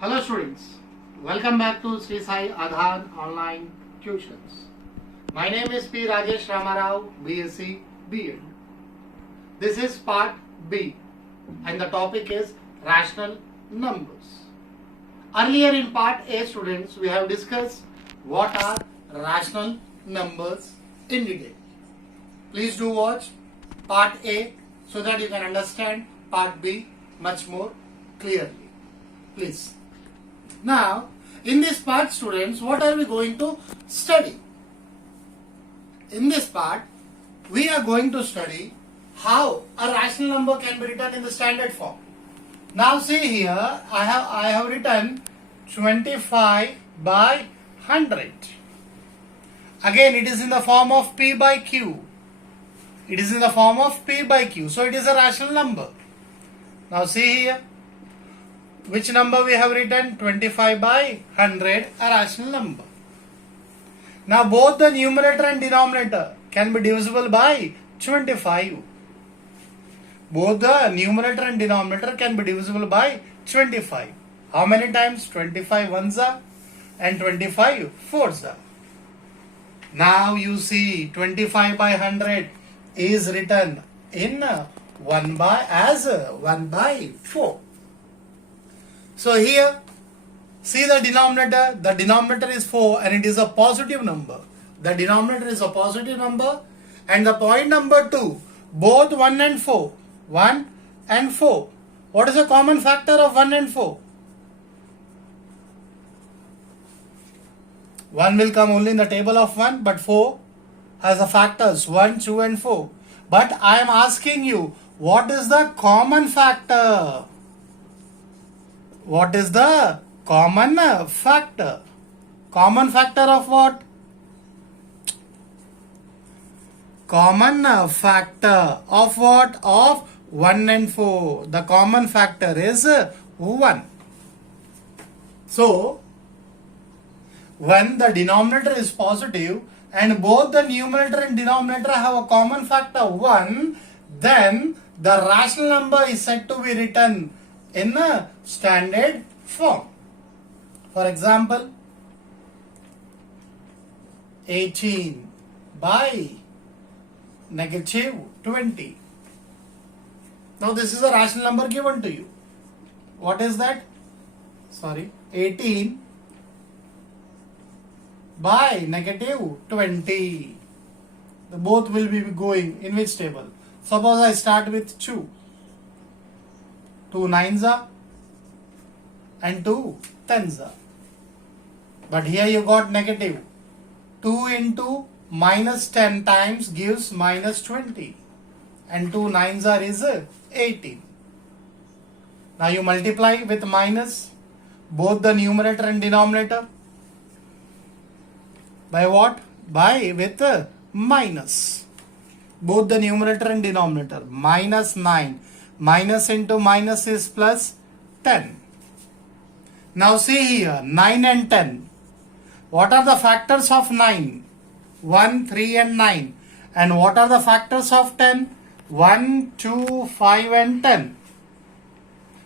Hello students, welcome back to Sri Sai Adhan Online Tuitions. My name is P. Rajesh Ramarao, BSc B.Ed. This is part B and the topic is rational numbers. Earlier in part A students, we have discussed what are rational numbers in detail. Please do watch part A so that you can understand part B much more clearly. Please. Now, in this part students, what are we going to study? In this part, we are going to study how a rational number can be written in the standard form. Now see here, I have written 25 by 100. Again, it is in the form of P by Q. It is in the form of P by Q. So it is a rational number. Now see here. Which number we have written? 25 by 100, a rational number. Now both the numerator and denominator can be divisible by 25. Both the numerator and denominator can be divisible by 25. How many times? 25 ones are and 25 fours are. Now you see 25 by 100 is written in 1 by 4. So here, see the denominator is 4 and it is a positive number. The denominator is a positive number and the point number 2, both 1 and 4. 1 and 4. What is the common factor of 1 and 4? 1 will come only in the table of 1, but 4 has the factors 1, 2 and 4. But I am asking you, what is the common factor? What is the common factor? Common factor of what? Common factor of what? Of 1 and 4. The common factor is 1. So, when the denominator is positive and both the numerator and denominator have a common factor 1, then the rational number is said to be written in a standard form. For example, 18 by negative 20. Now this is a rational number given to you. What is that? 18 by negative 20. The both will be going in which table? Suppose I start with 2. 2 nines are and 2 tens are. But here you got negative. 2 into minus 10 times gives minus 20. And 2 nines are is 18. Now you multiply with minus both the numerator and denominator. By what? With minus. Both the numerator and denominator. Minus 9. Minus into minus is plus 10. Now see here, 9 and 10. What are the factors of 9? 1, 3 and 9. And what are the factors of 10? 1, 2, 5 and 10.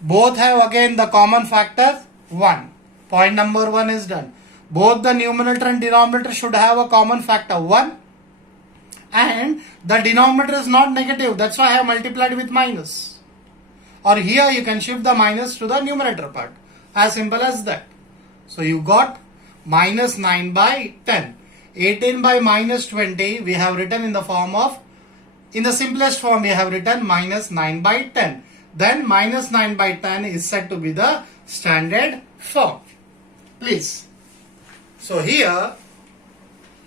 Both have again the common factor 1. Point number 1 is done. Both the numerator and denominator should have a common factor 1. And the denominator is not negative. That's why I have multiplied with minus. Or here you can shift the minus to the numerator part. As simple as that. So you got minus 9 by 10. 18 by minus 20 we have written in the form of, in the simplest form we have written minus 9 by 10. Then minus 9 by 10 is said to be the standard form. Please. So here,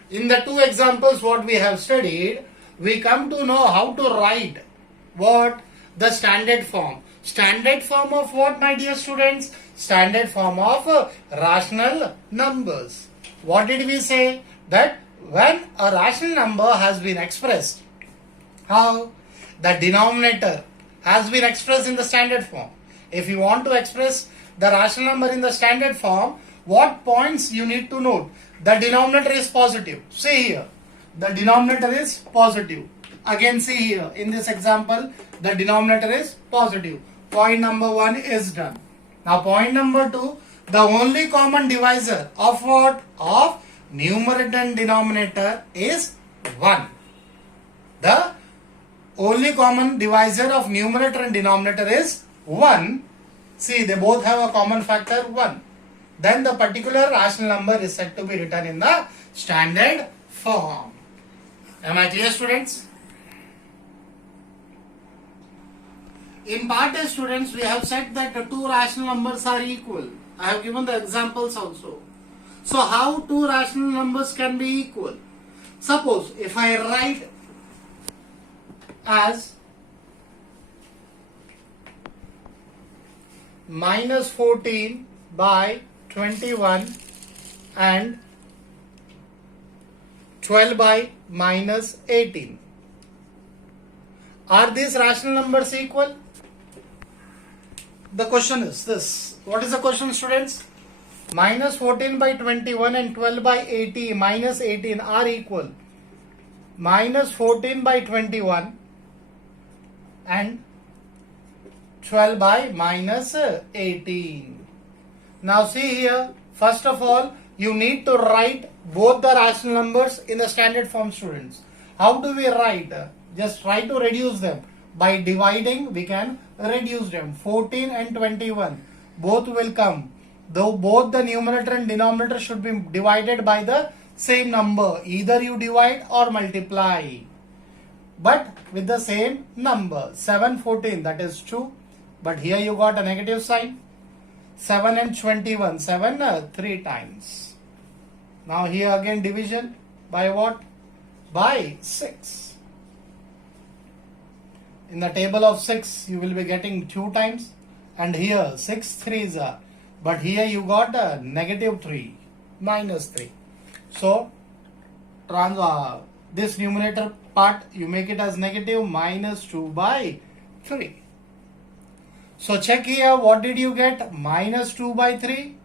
in the two examples what we have studied, we come to know how to write what? The standard form. Standard form of what, my dear students? Standard form of rational numbers. What did we say? That when a rational number has been expressed, how? The denominator has been expressed in the standard form. If you want to express the rational number in the standard form, what points you need to note? The denominator is positive. See here, the denominator is positive. Again see here, in this example, the denominator is positive. Point number 1 is done. Now point number 2, The only common divisor of what? Of numerator and denominator is 1. The only common divisor of numerator and denominator is 1. See, they both have a common factor 1. Then the particular rational number is said to be written in the standard form. Am I clear, students? In part A, students, we have said that the two rational numbers are equal. I have given the examples also. So how two rational numbers can be equal? Suppose if I write as minus 14 by 21 and 12 by minus 18. Are these rational numbers equal? The question is this. What is the question, students? Minus 14 by 21 and 12 by 80 minus 18 are equal. Minus 14 by 21 and 12 by minus 18. Now see here, first of all, you need to write both the rational numbers in the standard form, students. How do we write? Just try to reduce them. By dividing, we can reduce them. 14 and 21, both will come. Though both the numerator and denominator should be divided by the same number. Either you divide or multiply, but with the same number. 7, 14, that is 2. But here you got a negative sign. 7 and 21, 7 3 times. Now here again division by what? By 6. In the table of 6, you will be getting 2 times. And here 6 3s are. But here you got a negative 3, minus 3. So, this numerator part, you make it as negative minus 2 by 3. So, check here, what did you get? Minus 2 by 3.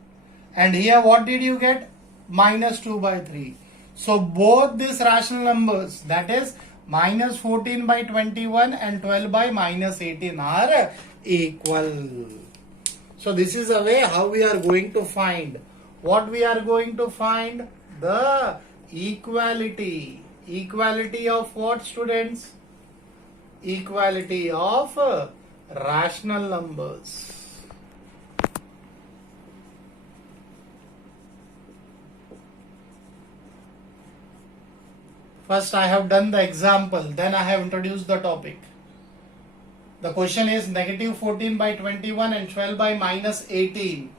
And here, what did you get? Minus 2 by 3. So, both these rational numbers, that is minus 14 by 21 and 12 by minus 18 are equal. So this is a way how we are going to find. What we are going to find? The equality. Equality of what, students? Equality of rational numbers. First I have done the example, then I have introduced the topic. The question is negative 14 by 21 and 12 by minus 18.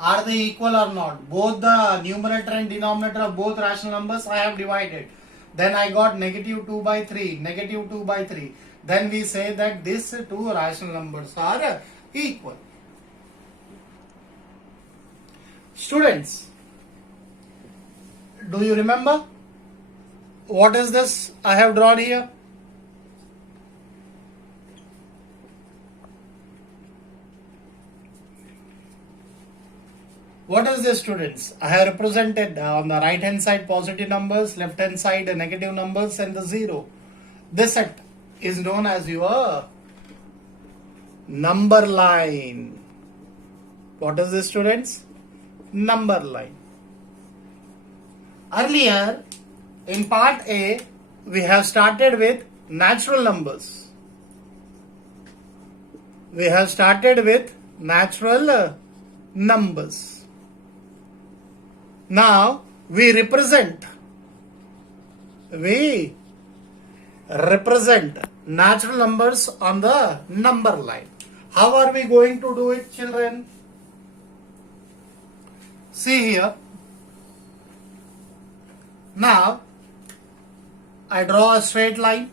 Are they equal or not? Both the numerator and denominator of both rational numbers I have divided. Then I got negative 2 by 3, negative 2 by 3. Then we say that these two rational numbers are equal. Students, do you remember? What is this I have drawn here? What is this, students? I have represented on the right hand side positive numbers, left hand side negative numbers and the 0. This set is known as your number line. What is this, students? Number line. Earlier, in part A, we have started with natural numbers. We have started with natural numbers. Now, we represent natural numbers on the number line. How are we going to do it, children? See here. Now, I draw a straight line.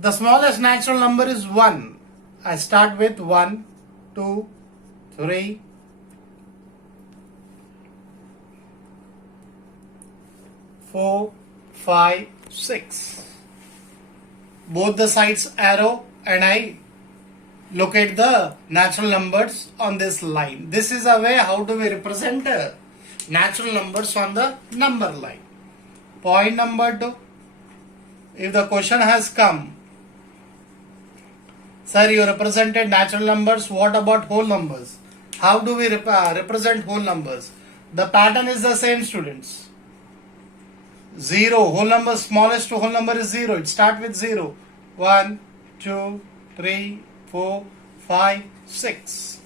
The smallest natural number is 1. I start with 1, 2, 3, 4, 5, 6. Both the sides arrow and I locate the natural numbers on this line. This is a way how do we represent natural numbers on the number line. Point number 2. If the question has come, Sir, you represented natural numbers. What about whole numbers? How do we represent whole numbers? The pattern is the same, students. 0. Whole number, smallest whole number is 0. It starts with 0. 1, 2, 3, 4, 5, 6.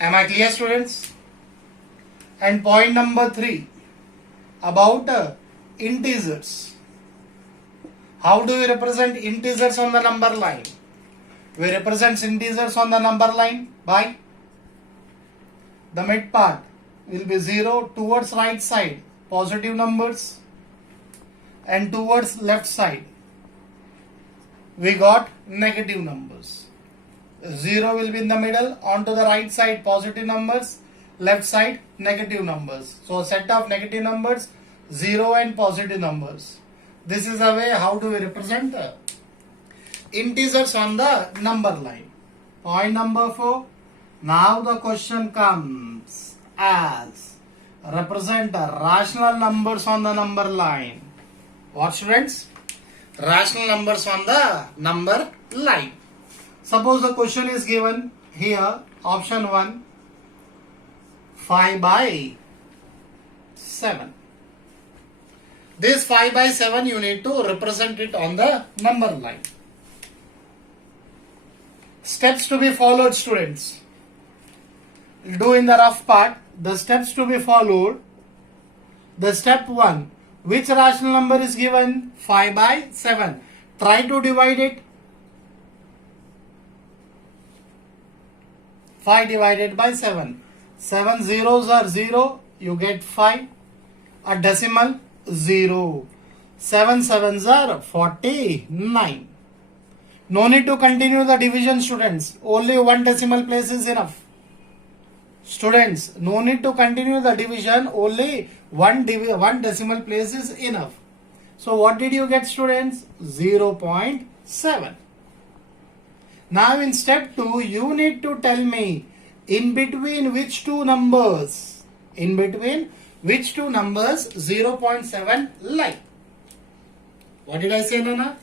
Am I clear, students? And point number 3 about integers. How do we represent integers on the number line? We represent integers on the number line by the mid part will be 0 towards right side, positive numbers, and towards left side we got negative numbers. 0 will be in the middle, onto the right side positive numbers, left side negative numbers. So a set of negative numbers, 0 and positive numbers. This is a way how do we represent integers on the number line. Point number 4. Now the question comes as represent rational numbers on the number line. What, students? Rational numbers on the number line. Suppose the question is given here, option 1, 5 by 7. This 5 by 7 you need to represent it on the number line. Steps to be followed, students. Do in the rough part. The steps to be followed. The step 1. Which rational number is given? 5 by 7. Try to divide it. 5 divided by 7. 7 zeros are 0. You get 5. A decimal 0. 7 sevens are 49. No need to continue the division, students. Only one decimal place is enough. Students, no need to continue the division. Only one decimal place is enough. So what did you get, students? 0.7. Now in step 2, you need to tell me in between which two numbers? In between which two numbers 0.7 lie? What did I say, Nana?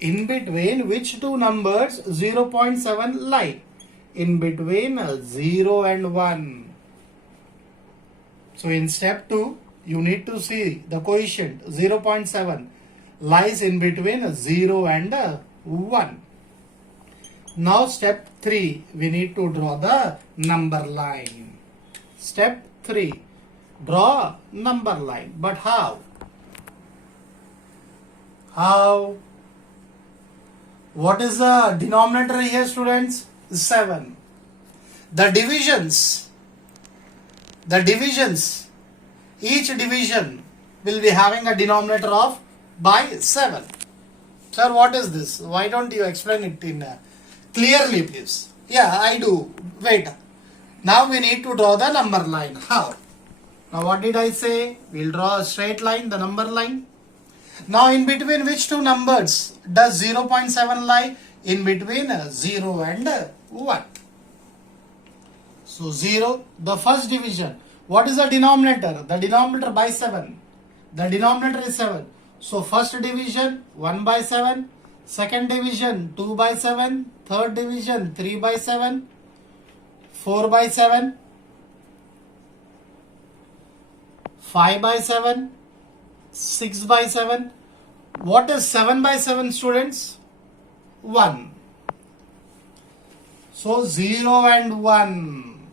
In between which two numbers 0.7 lie? In between 0 and 1. So in step 2, you need to see the coefficient 0.7 lies in between 0 and 1. Now step 3, we need to draw the number line. Step 3, draw number line. But how? How? What is the denominator here, students? 7. The divisions, each division will be having a denominator of by 7. Sir, what is this? Why don't you explain it in clearly, please? Yeah, I do. Wait. Now we need to draw the number line. How? Now what did I say? We'll draw a straight line, the number line. Now in between which two numbers does 0.7 lie? In between 0 and 1. So 0, the first division. What is the denominator? The denominator by 7. The denominator is 7. So first division 1 by 7. Second division 2 by 7. Third division 3 by 7. 4 by 7. 5 by 7. 6 by 7. What is 7 by 7, students? 1. So 0 and 1.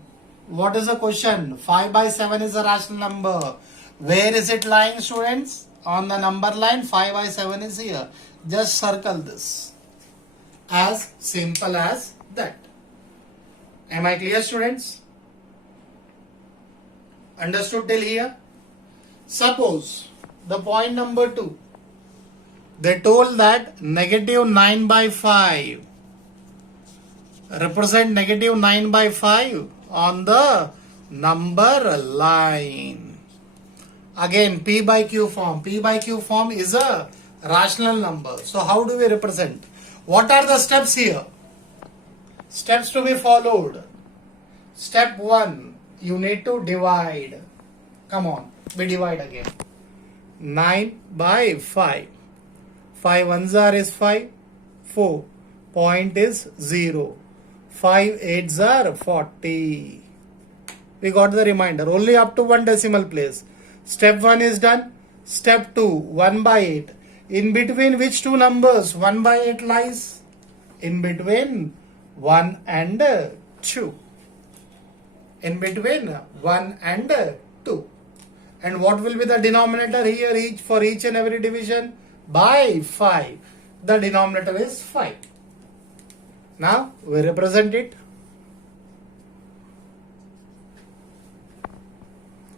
What is the question? 5 by 7 is a rational number. Where is it lying, students? On the number line, 5 by 7 is here. Just circle this. As simple as that. Am I clear, students? Understood till here? Suppose the point number 2. They told that negative 9 by 5. Represent negative 9 by 5 on the number line. Again, P by Q form. P by Q form is a rational number. So how do we represent? What are the steps here? Steps to be followed. Step 1, you need to divide. Come on, we divide again. 9 by 5. 5 ones are is 5. 4. point is 0. 5 8s are 40. We got the remainder only up to one decimal place. Step 1 is done. Step 2, 1 by 8. In between which two numbers 1 by 8 lies? In between 1 and 2. In between 1 and 2. And what will be the denominator here for each and every division? By 5. The denominator is 5. Now we represent it.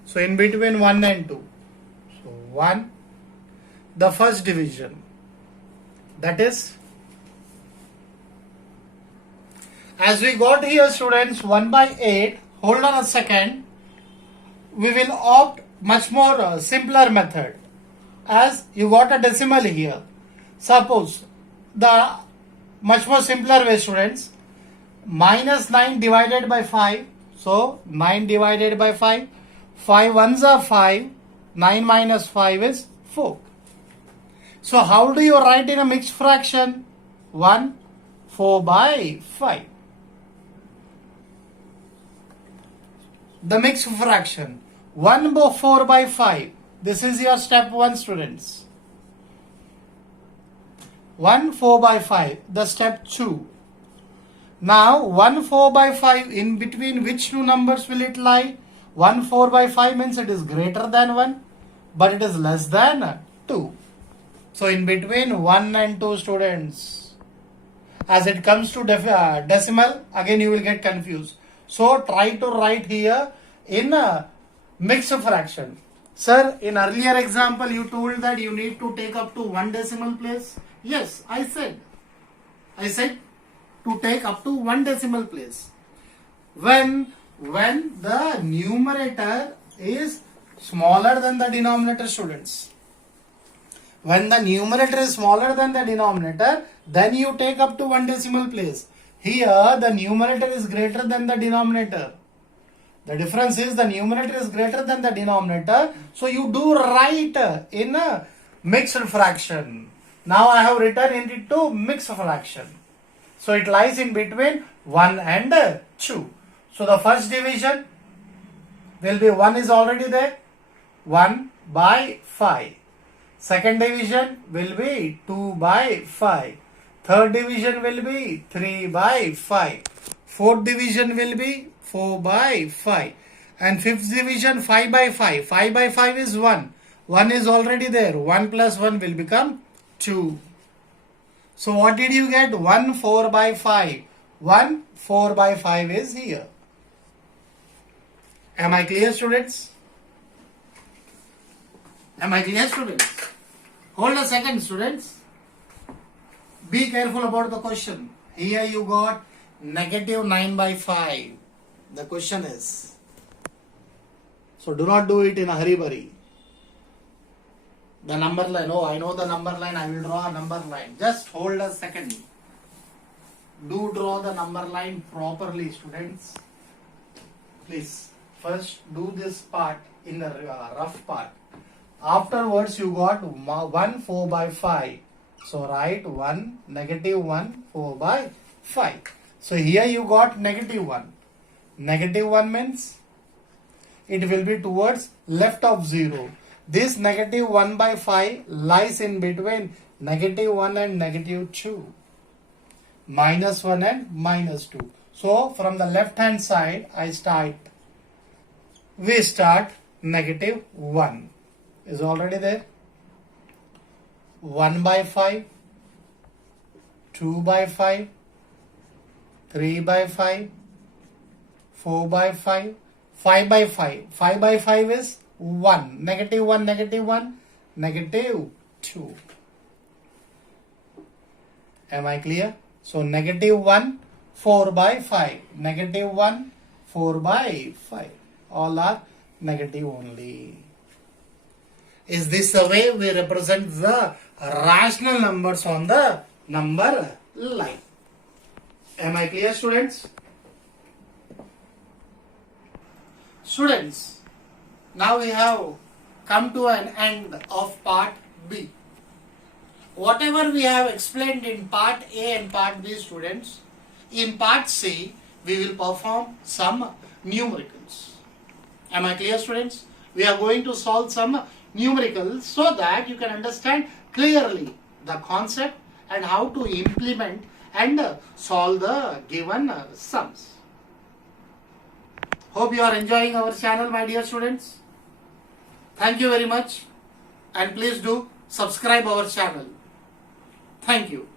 So in between 1 and 2. So 1, the first division, that is, as we got here students 1 by 8, hold on a second, we will opt much more simpler method. As you got a decimal here, suppose the much more simpler way students, minus 9 divided by 5, so 9 divided by 5, 5 ones are 5, 9 minus 5 is 4. So how do you write in a mixed fraction? 1 4 by 5. The mixed fraction 1 by 4 by 5. This is your step 1 students. 1 4 by 5, the step 2. Now 1 4 by 5, in between which two numbers will it lie? 1 4 by 5 means it is greater than 1, but it is less than 2. So in between 1 and 2 students. As it comes to decimal, again you will get confused. So try to write here in a mixed fraction. Sir, in earlier example you told that you need to take up to one decimal place. Yes, I said to take up to one decimal place. When the numerator is smaller than the denominator students. When the numerator is smaller than the denominator, then you take up to one decimal place. Here the numerator is greater than the denominator. The difference is the numerator is greater than the denominator. So you do write in a mixed fraction. Now I have written it into mixed fraction. So it lies in between 1 and 2. So the first division will be 1 is already there. 1 by 5. Second division will be 2 by 5. Third division will be 3 by 5. Fourth division will be 4 by 5. And fifth division 5 by 5. 5 by 5 is 1. 1 is already there. 1 plus 1 will become 2. So what did you get? 1 4 by 5. 1 4 by 5 is here. Am I clear, students? Am I clear, students? Hold a second, students. Be careful about the question. Here you got negative 9 by 5. The question is. So do not do it in a hurry. The number line. Oh, I know the number line. I will draw a number line. Just hold a second. Do draw the number line properly, students. Please. First do this part in the rough part. Afterwards you got 1 4 by 5. So write 1 negative 1 4 by 5. So here you got negative 1. Negative 1 means it will be towards left of 0. This negative 1 by 5 lies in between negative 1 and negative 2. Minus 1 and minus 2. So from the left hand side we start negative 1 is already there. 1 by 5, 2 by 5, 3 by 5, 4 by 5, 5 by 5. 5 by 5 is 1. Negative 1, negative 1, negative 2. Am I clear? So negative 1, 4 by 5. Negative 1, 4 by 5. All are negative only. Is this the way we represent the rational numbers on the number line? Am I clear, students? Students, now we have come to an end of part B. whatever we have explained in part A and part B, students, in part C, we will perform some numericals. Am I clear, students? We are going to solve some numericals so that you can understand clearly the concept and how to implement and solve the given sums. Hope you are enjoying our channel, my dear students. Thank you very much, and please do subscribe our channel. Thank you.